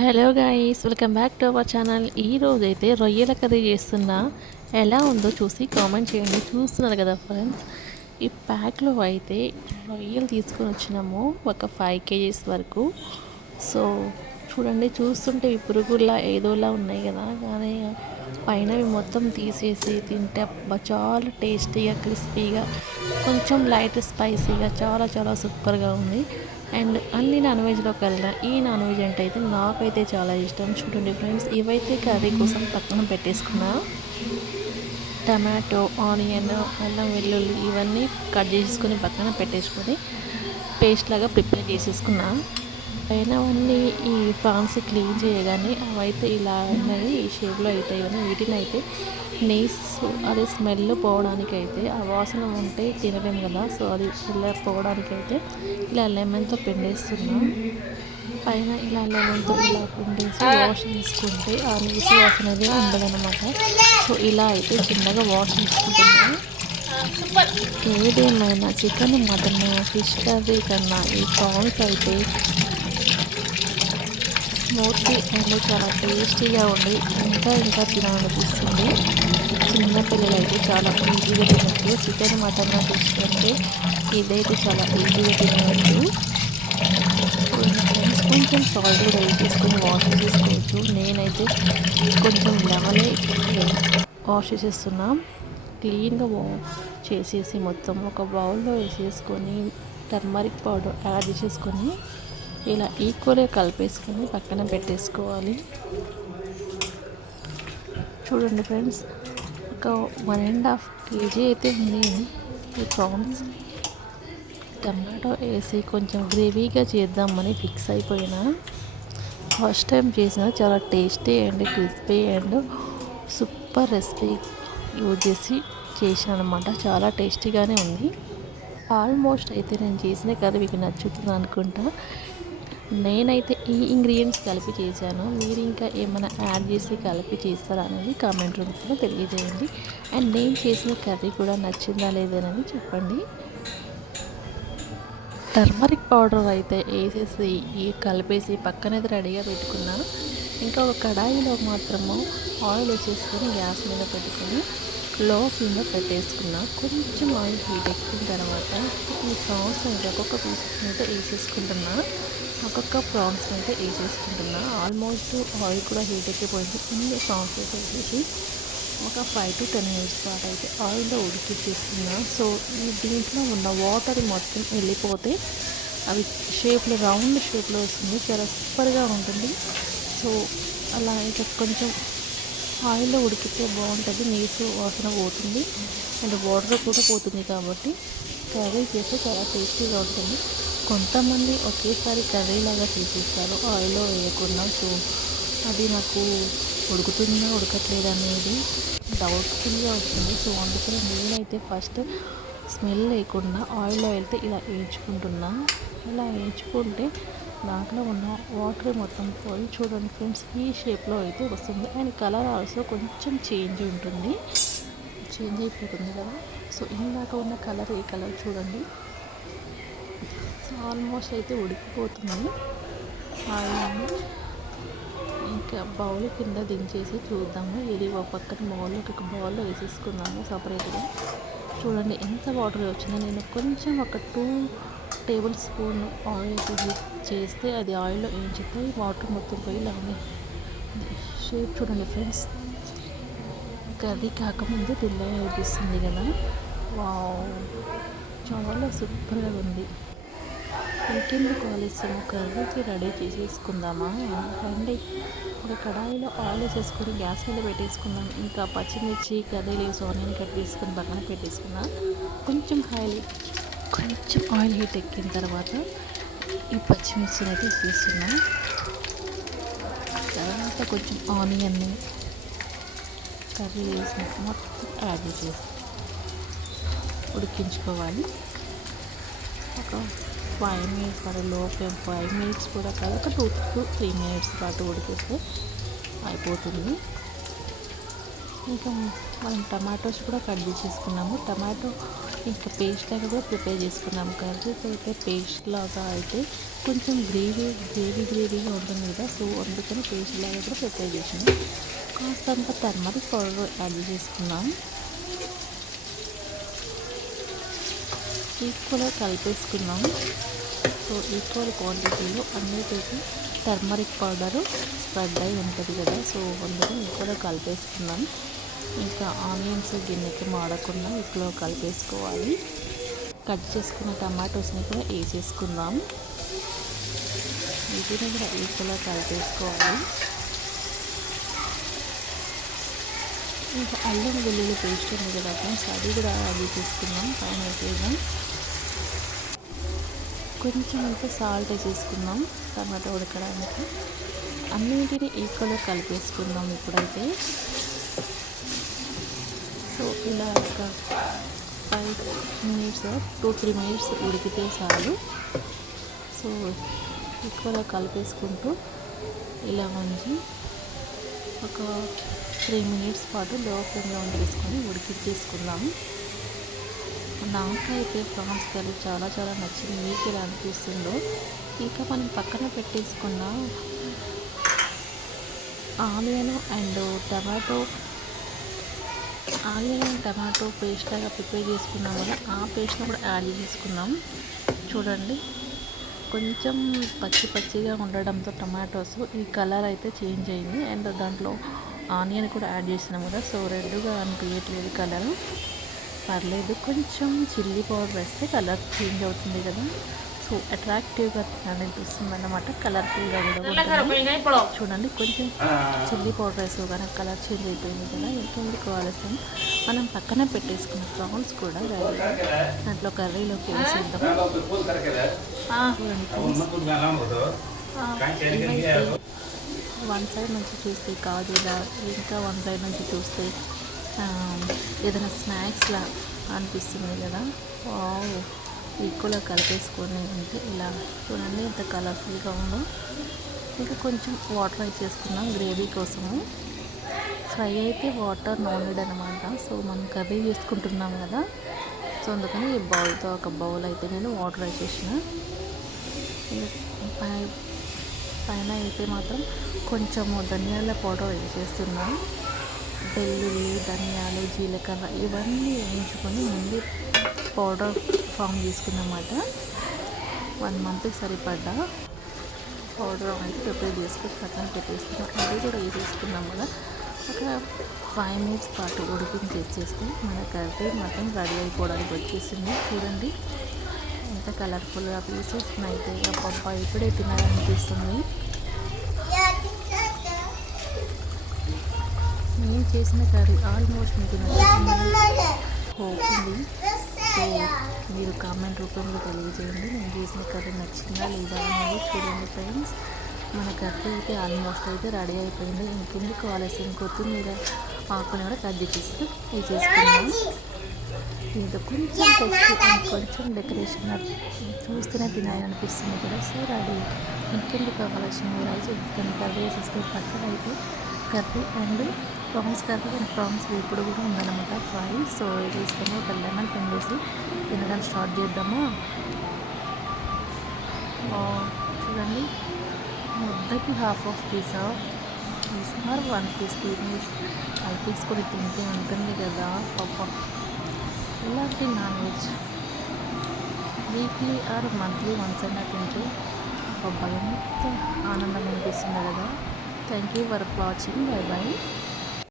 Hello guys welcome back to our channel. ఈ రోజు అయితే రొయ్యల కర్రీ చేస్తున్నా. ఎలా ఉందో చూసి కామెంట్ చేయండి. చూస్తున్నారు కదా ఫ్రెండ్స్ ఈ ప్యాక్లో అయితే రొయ్యలు తీసుకొని వచ్చినాము ఒక ఫైవ్ కేజీస్ వరకు. సో చూడండి చూస్తుంటే ఈ పురుగుల్లా ఏదోలా ఉన్నాయి కదా. కానీ పైన మొత్తం తీసేసి తింటే అబ్బా చాలా టేస్టీగా క్రిస్పీగా కొంచెం లైట్ స్పైసీగా చాలా చాలా సూపర్గా ఉంది. అండ్ అన్ని నాన్ వెజ్లో వెళ్ళిన ఈ నాన్ వెజ్ అంటే అయితే నాకైతే చాలా ఇష్టం. చూడండి ఫ్రెండ్స్ ఇవైతే కర్రీ కోసం పక్కన పెట్టేసుకున్నా. టమాటో ఆనియన్ అల్లం వెల్లుల్లి ఇవన్నీ కట్ చేసుకొని పక్కన పెట్టేసుకొని పేస్ట్ లాగా ప్రిపేర్ చేసేసుకున్నా. పైనవన్నీ ఈ ప్రాన్స్ క్లీన్ చేయగానే అవైతే ఇలా ఉన్నాయి ఈ షేప్లో అవుతాయి కానీ వీటిని అయితే నెయ్స్ అది స్మెల్ పోవడానికి అయితే ఆ వాసన ఉంటే తినలేము కదా. సో అది ఇలా పోవడానికి అయితే ఇలా లెమన్తో పిండేస్తున్నాం. పైన ఇలా లెమన్తో ఇలా పిండేసి వాష్ చేసుకుంటే ఆ నీసు వాసన అనేది ఉండదన్నమాట. సో ఇలా అయితే చిన్నగా వాష్ చేసుకుంటున్నాం ఏదేమైనా చికెన్ మటన్ ఫిష్ కర్రీ కన్నా ఈ ప్రాన్స్ అయితే స్మూత్లీ అండ్ చాలా టేస్టీగా ఉండి ఇంకా ఇంకా తినాలనిపిస్తుంది చిన్నపిల్లలు అయితే చాలా ఈజీగా తినచ్చు. చికెన్ మటన్ తీసుకుంటే ఇదైతే చాలా ఈజీగా తినవచ్చు కొంచెం సాల్ట్ కూడా వేసేసుకొని వాష్ చేసుకోవచ్చు. నేనైతే కొంచెం లెమనే వాష్ చేసేస్తున్నా. క్లీన్గా వాష్ చేసేసి మొత్తం ఒక బౌల్లో వేసేసుకొని టర్మరిక్ పౌడర్ యాడ్ చేసేసుకొని ఇలా ఈక్వల్గా కలిపేసుకొని పక్కన పెట్టేసుకోవాలి. చూడండి ఫ్రెండ్స్ ఒక వన్ అండ్ హాఫ్ కేజీ అయితే ఉంది. ఈ ప్రాన్స్ టమాటో వేసి కొంచెం గ్రేవీగా చేద్దామని ఫిక్స్ అయిపోయినా. ఫస్ట్ టైం చేసిన చాలా tasty and crispy and super recipe use చేసి చేసాను అనమాట చాలా టేస్టీగానే ఉంది. ఆల్మోస్ట్ అయితే నేను చేసిన కర్రీ మీకు నచ్చుతుంది అనుకుంటా. నేనైతే ఈ ఇంగ్రీడియంట్స్ కలిపి చేశాను. మీరు ఇంకా ఏమైనా యాడ్ చేసి కలిపి చేస్తారా అనేది కామెంట్ రూపంలో తెలియజేయండి. అండ్ నేను చేసిన కర్రీ కూడా నచ్చిందా లేదనేది చెప్పండి. టర్మరిక్ పౌడర్ అయితే వేసేసి కలిపేసి పక్కనైతే రెడీగా పెట్టుకున్నాను. ఇంకా ఒక కడాయిలో మాత్రము ఆయిల్ వేసేసుకొని గ్యాస్ మీద పెట్టుకొని లో ఫ్లేమ్లో పెట్టేసుకున్నా. కొంచెం ఆయిల్ హీట్ ఎక్కిన తర్వాత ఈ ప్రాన్స్ అయితే ఒక్కొక్క పీసెస్ అయితే వేసేసుకుంటున్నా. ఒక్కొక్క ప్రాన్స్ అయితే వేసేసుకుంటున్నా. ఆల్మోస్ట్ ఆయిల్ కూడా హీట్ ఎక్కిపోయింది. ఇన్ని ప్రాన్స్ అయితే వేసేసి ఒక ఫైవ్ టు టెన్ మినిట్స్ పాటు అయితే ఆయిల్లో ఉడికిచ్చేస్తున్నా. సో ఈ దీంట్లో ఉన్న వాటర్ మొత్తం వెళ్ళిపోతే అవి షేప్లో రౌండ్ షేప్లో వస్తుంది. చాలా సూపర్గా ఉంటుంది. సో అలా అయితే కొంచెం ఆయిల్లో ఉడికితే బాగుంటుంది. నీసు వాసన పోతుంది. అండ్ వాటర్ కూడా పోతుంది కాబట్టి కర్రీ చేస్తే చాలా టేస్టీగా ఉంటుంది. కొంతమంది ఒకేసారి కర్రీలాగా చేసేస్తారు. ఆయిల్లో వేయకుండా సో అది నాకు ఉడుకుతుందా ఉడకట్లేదు అనేది డౌట్ఫుల్గా వస్తుంది సో అందుకని నేనైతే ఫస్ట్ స్మెల్ లేకుండా ఆయిల్లో వెళ్తే ఇలా వేయించుకుంటున్నా. ఇలా వేయించుకుంటే దాంట్లో ఉన్న వాటర్ మొత్తం పోయి చూడండి ఫ్రెండ్స్ ఈ షేప్లో అయితే వస్తుంది. అండ్ కలర్ ఆల్సో కొంచెం చేంజ్ ఉంటుంది. చేంజ్ అయిపోతుంది కదా. సో ఇందాక ఉన్న కలర్ ఈ కలర్ చూడండి. ఆల్మోస్ట్ అయితే ఉడికిపోతుంది ఆయిల్ ఇంకా బౌల్ కింద దించేసి చూద్దాము. ఇది ఒక పక్కన బౌల్లోకి ఒక బౌల్లో వేసేసుకున్నాము సపరేట్గా చూడండి ఎంత వాటర్ వచ్చిందో. నేను కొంచెం ఒక టూ టేబుల్ స్పూన్ ఆయిల్ చేస్తే అది ఆయిల్లో వేయించితే వాటర్ మొత్తం పోయి లాగే. షేప్ చూడండి ఫ్రెండ్స్ కర్రీ కాకముందు తెల్ల అనిపిస్తుంది కదా. వావ్ చాలా సూపర్గా ఉంది. ఇంకెందుకు ఆలస్యం? కర్రీకి రెడీ చేసేసుకుందామా? రండి. ఒక కడాయిలో ఆయిల్ వేసేసుకొని గ్యాస్ మీద పెట్టేసుకుందాం. ఇంకా పచ్చిమిర్చి కర్రీ లేసి ఆనియన్ కట్ చేసుకుని పక్కన పెట్టేసుకుందాం. కొంచెం ఆయిల్ కొంచెం ఆయిల్ హీట్ ఎక్కిన తర్వాత ఈ పచ్చిమిర్చిని అయితే వేసేస్తున్నాం తర్వాత కొంచెం ఆనియన్ని కర్రీ వేసిన మొత్తం యాడ్ చేసి ఉడికించుకోవాలి. ఒక ఫైవ్ మినిట్స్ పాటు లో ఫ్లేమ్ ఫైవ్ మినిట్స్ కూడా కాదు ఒక టూ టు త్రీ మినిట్స్ పాటు ఉడికిస్తే అయిపోతుంది. ఇంకా మనం టమాటోస్ కూడా కట్ చేసేసుకున్నాము. టమాటో ఇంకా పేస్ట్ లాగా కూడా ప్రిపేర్ చేసుకున్నాం కాబట్టి అయితే పేస్ట్ లాగా అయితే కొంచెం గ్రేవీ గ్రేవీ గ్రేవీగా ఉంటుంది కదా సో అందుకని పేస్ట్ లాగా కూడా ప్రిపేర్ చేసాము. కాస్త అంత టర్మరిక్ పౌడర్ యాడ్ చేసుకున్నాం. ఈక్వల్గా కలిపేసుకున్నాం. సో ఈక్వల్ క్వాంటిటీలో అన్నిటికీ టర్మరిక్ పౌడర్ స్ప్రెడ్ అయి ఉంటుంది కదా. సో అందుకని ఈక్వల్గా కలిపేసుకున్నాం. ఇంకా ఆనియన్స్ గిన్నెకి మాడకుండా ఇప్పుడు కలిపేసుకోవాలి. కట్ చేసుకున్న టమాటోస్ని కూడా వేసేసుకుందాం. వీటిని కూడా ఈక్వల్గా కలిపేసుకోవాలి. ఇంకా అల్లం వెల్లుల్లి పేస్ట్ ఉంది కదా ఫ్రెండ్స్ అది కూడా అది చేసుకుందాం. పైన వేసేద్దాం. కొంచెం అయితే సాల్ట్ వేసేసుకుందాం తర్వాత ఉడకడానికి. అన్నింటినీ ఈక్వల్గా కలిపేసుకుందాం ఇప్పుడైతే. సో ఇలా ఒక five minutes two three minutes ఉడికితే చాలు. సో ఈక్వల్గా కలిపేసుకుంటూ ఇలా ఉంచి ఒక త్రీ మినిట్స్ పాటు లో ఫ్లేమ్లో వండేసుకొని ఉడికించేసుకుందాం నాకైతే ప్రాన్స్ కర్రీ చాలా చాలా నచ్చింది. మీకు ఇలా అనిపిస్తుందో ఇంకా మనం పక్కన పెట్టేసుకున్న onion and tomato onion and tomato paste లాగా ప్రిపేర్ చేసుకున్నాం కదా ఆ పేస్ట్ని కూడా యాడ్ చేసుకున్నాం చూడండి కొంచెం పచ్చి పచ్చిగా ఉండడంతో టమాటోస్ ఈ కలర్ అయితే చేంజ్ అయింది. అండ్ దాంట్లో ఆనియన్ కూడా యాడ్ చేసినాం కదా సో రెడ్గా అనిపించట్లేదు కలర్. పర్లేదు కొంచెం చిల్లీ పౌడర్ వేస్తే కలర్ చేంజ్ అవుతుంది కదా. సో అట్రాక్టివ్గా అనిపిస్తుంది అన్నమాట. కలర్ఫుల్గా కూడా ఉంటుంది. చూడండి కొంచెం చిల్లీ పౌడర్ వేసి కానీ కలర్ చేంజ్ అయిపోయింది కదా. ఇంకెందుకు ఆలస్యం? మనం పక్కన పెట్టేసుకున్న ప్రాన్స్ కూడా రెడీగా దాంట్లో కర్రీలోకి వేసేద్దాం చూడండి. వన్ సైడ్ నుంచి చూస్తే కాజులా ఇంకా వన్ సైడ్ నుంచి చూస్తే ఏదైనా స్నాక్స్లా అనిపిస్తుంది కదా. వావ్ ఈక్వల్గా కలిపేసుకొని అంటే ఇలా చూడండి ఎంత కలర్ఫుల్గా ఉందో. ఇంకా కొంచెం వాటర్ అయితే చేసుకున్నాం గ్రేవీ కోసము. ఫ్రై అయితే వాటర్ నాన్వెడ్ అనమాట సో మనం కర్రీ చేసుకుంటున్నాం కదా. సో అందుకని ఈ బౌల్తో ఒక బౌల్ అయితే నేను వాటర్ వేసేసిన పైన అయితే మాత్రం కొంచెము ధనియాల పౌడర్ వేసేస్తున్నాను. వెల్లుల్లి ధనియాలు జీలకర్ర ఇవన్నీ వేయించుకొని ముందు పౌడర్ ఫామ్ చేసుకున్నమాట వన్ మంత్కి సరిపడ్డా. పౌడర్ అనేది ప్రిపేర్ చేసుకుని పక్కన పెట్టేస్తున్నాం అది కూడా వేసేసుకున్నాం కదా. ఒక ఫైవ్ మినిట్స్ పాటు ఉడికించేసేస్తే మన కర్రీ మొత్తం రెడీ అయిపోవడానికి వచ్చేసింది. చూడండి ఎంత కలర్ఫుల్గా పీసెస్ అయితే అబ్బబ్బా ఇప్పుడే తినాలనిపిస్తుంది. నేను చేసిన కర్రీ ఆల్మోస్ట్ మీకు నచ్చింది సో మీరు కామెంట్ రూపంలో తెలియజేయండి. నేను చేసిన కర్రీ నచ్చిందా లేదా అనేది చూడండి ఫ్రెండ్స్. మన కర్రీ అయితే ఆల్మోస్ట్ అయితే రెడీ అయిపోయింది. ఇంకెందుకు ఆలస్యం? కొత్తిమీర ఆకుని కూడా కట్ చేసేసి ఇది చేసుకున్నాం దీంతో కొంచెం టెక్స్ట్ కొంచెం డెకరేషన్ చూస్తేనే తినాలనిపిస్తుంది కదా. So ready. ఇంకెందుకు కావాల్సిన రైస్ కర్రీ వేసేసుకొని పక్కన అయితే curry and prawns curry and prawns ఇప్పుడు కూడా ఉందన్నమాట. ఫ్రై సో ఇది తీసుకొని ఒక లెమన్ పిండేసి తినడం స్టార్ట్ చేద్దాము. చూడండి. ముద్దకి హాఫ్ ఆఫ్ పీసా పీస్ ఆర్ వన్ పీస్ తిని అది తీసుకొని తింటే ఉంటుంది కదా పాప. ఇలాంటి non veg weekly or monthly once అయినా తింటే ఒక ఎంత ఆనందం అనిపిస్తుంది కదా. Thank you for watching bye bye